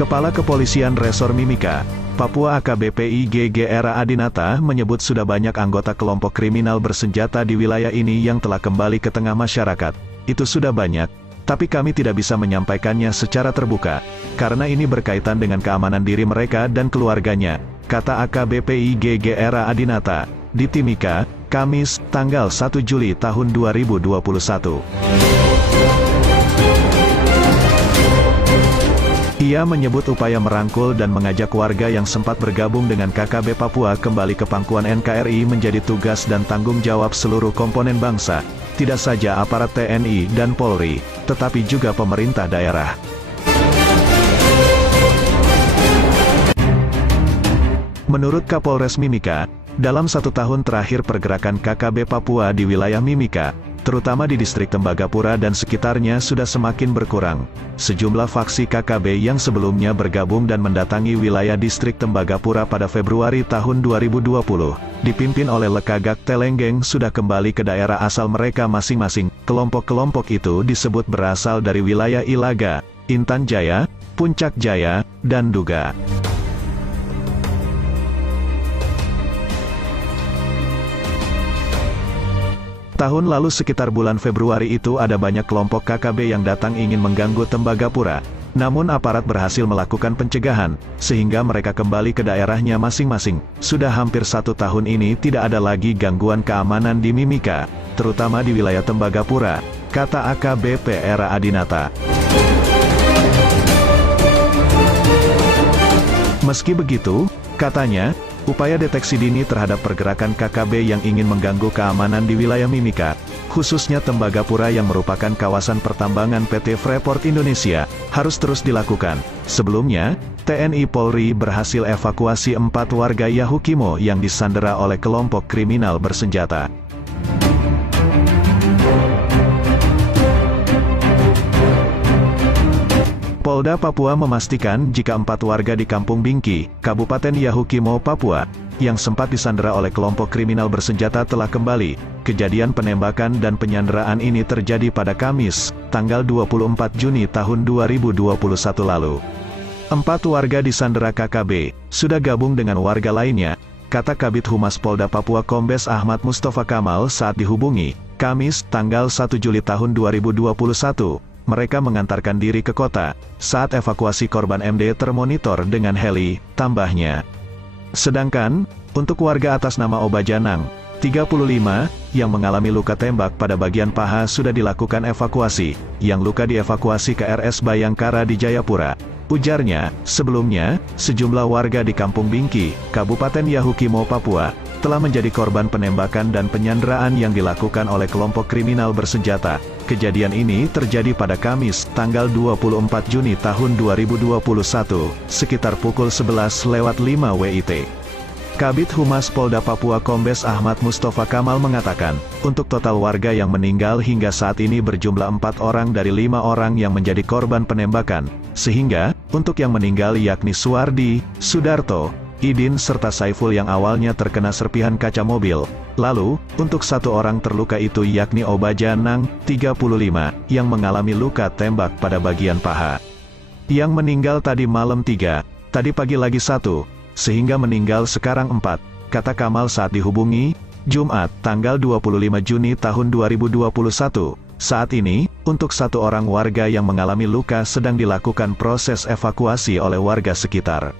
Kepala Kepolisian Resor Mimika, Papua AKBP IGG Era Adinata menyebut sudah banyak anggota kelompok kriminal bersenjata di wilayah ini yang telah kembali ke tengah masyarakat. Itu sudah banyak, tapi kami tidak bisa menyampaikannya secara terbuka, karena ini berkaitan dengan keamanan diri mereka dan keluarganya, kata AKBP IGG Era Adinata, di Timika, Kamis, tanggal 1 Juli tahun 2021. Ia menyebut upaya merangkul dan mengajak warga yang sempat bergabung dengan KKB Papua kembali ke pangkuan NKRI menjadi tugas dan tanggung jawab seluruh komponen bangsa, tidak saja aparat TNI dan Polri, tetapi juga pemerintah daerah. Menurut Kapolres Mimika, dalam 1 tahun terakhir pergerakan KKB Papua di wilayah Mimika, terutama di distrik Tembagapura dan sekitarnya sudah semakin berkurang. Sejumlah faksi KKB yang sebelumnya bergabung dan mendatangi wilayah distrik Tembagapura pada Februari tahun 2020, dipimpin oleh Lekagak Telenggeng sudah kembali ke daerah asal mereka masing-masing. Kelompok-kelompok itu disebut berasal dari wilayah Ilaga, Intan Jaya, Puncak Jaya, dan Duga. Tahun lalu sekitar bulan Februari itu ada banyak kelompok KKB yang datang ingin mengganggu Tembagapura. Namun aparat berhasil melakukan pencegahan, sehingga mereka kembali ke daerahnya masing-masing. Sudah hampir 1 tahun ini tidak ada lagi gangguan keamanan di Mimika, terutama di wilayah Tembagapura, kata AKBP Era Adinata. Meski begitu, katanya, upaya deteksi dini terhadap pergerakan KKB yang ingin mengganggu keamanan di wilayah Mimika, khususnya Tembagapura yang merupakan kawasan pertambangan PT Freeport Indonesia, harus terus dilakukan. Sebelumnya, TNI Polri berhasil evakuasi 4 warga Yahukimo yang disandera oleh kelompok kriminal bersenjata. Polda Papua memastikan jika 4 warga di Kampung Bingki, Kabupaten Yahukimo, Papua, yang sempat disandera oleh kelompok kriminal bersenjata telah kembali. Kejadian penembakan dan penyanderaan ini terjadi pada Kamis, tanggal 24 Juni tahun 2021 lalu. 4 warga disandera KKB, sudah gabung dengan warga lainnya, kata Kabid Humas Polda Papua Kombes Ahmad Mustafa Kamal saat dihubungi, Kamis, tanggal 1 Juli tahun 2021. Mereka mengantarkan diri ke kota, saat evakuasi korban MD termonitor dengan heli, tambahnya. Sedangkan, untuk warga atas nama Obajanang, 35, yang mengalami luka tembak pada bagian paha sudah dilakukan evakuasi, yang luka dievakuasi ke RS Bayangkara di Jayapura. Ujarnya, sebelumnya, sejumlah warga di Kampung Bingki, Kabupaten Yahukimo, Papua, telah menjadi korban penembakan dan penyanderaan yang dilakukan oleh kelompok kriminal bersenjata. Kejadian ini terjadi pada Kamis, tanggal 24 Juni tahun 2021, sekitar pukul 11:05 WIT. Kabid Humas Polda Papua Kombes Ahmad Mustafa Kamal mengatakan, untuk total warga yang meninggal hingga saat ini berjumlah 4 orang dari 5 orang yang menjadi korban penembakan, sehingga, untuk yang meninggal yakni Suwardi, Sudarto, Idin serta Saiful yang awalnya terkena serpihan kaca mobil. Lalu, untuk 1 orang terluka itu yakni Obajanang, 35, yang mengalami luka tembak pada bagian paha. Yang meninggal tadi malam 3, tadi pagi lagi 1, sehingga meninggal sekarang 4, kata Kamal saat dihubungi, Jumat, tanggal 25 Juni tahun 2021. Saat ini, untuk 1 orang warga yang mengalami luka sedang dilakukan proses evakuasi oleh warga sekitar.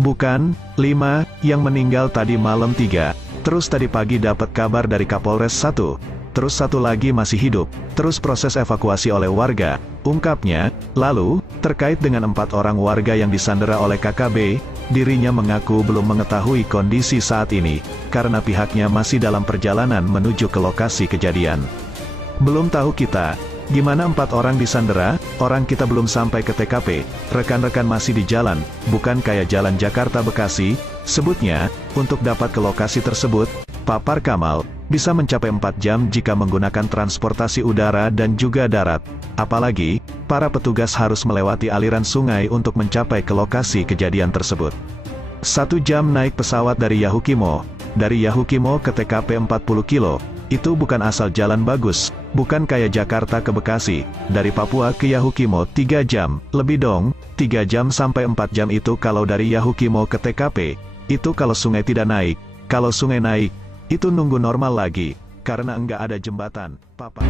Bukan, 5, yang meninggal tadi malam 3, terus tadi pagi dapat kabar dari Kapolres 1, terus 1 lagi masih hidup, terus proses evakuasi oleh warga, ungkapnya. Lalu, terkait dengan 4 orang warga yang disandera oleh KKB, dirinya mengaku belum mengetahui kondisi saat ini, karena pihaknya masih dalam perjalanan menuju ke lokasi kejadian. Belum tahu kita. Gimana 4 orang disandera, orang kita belum sampai ke TKP, rekan-rekan masih di jalan, bukan kayak jalan Jakarta-Bekasi, sebutnya, untuk dapat ke lokasi tersebut, papar Kamal, bisa mencapai 4 jam jika menggunakan transportasi udara dan juga darat. Apalagi, para petugas harus melewati aliran sungai untuk mencapai ke lokasi kejadian tersebut. 1 jam naik pesawat dari Yahukimo ke TKP 40 kilo, itu bukan asal jalan bagus, bukan kayak Jakarta ke Bekasi, dari Papua ke Yahukimo 3 jam, lebih dong, 3 jam sampai 4 jam itu kalau dari Yahukimo ke TKP. Itu kalau sungai tidak naik. Kalau sungai naik, itu nunggu normal lagi. Karena enggak ada jembatan, Papa.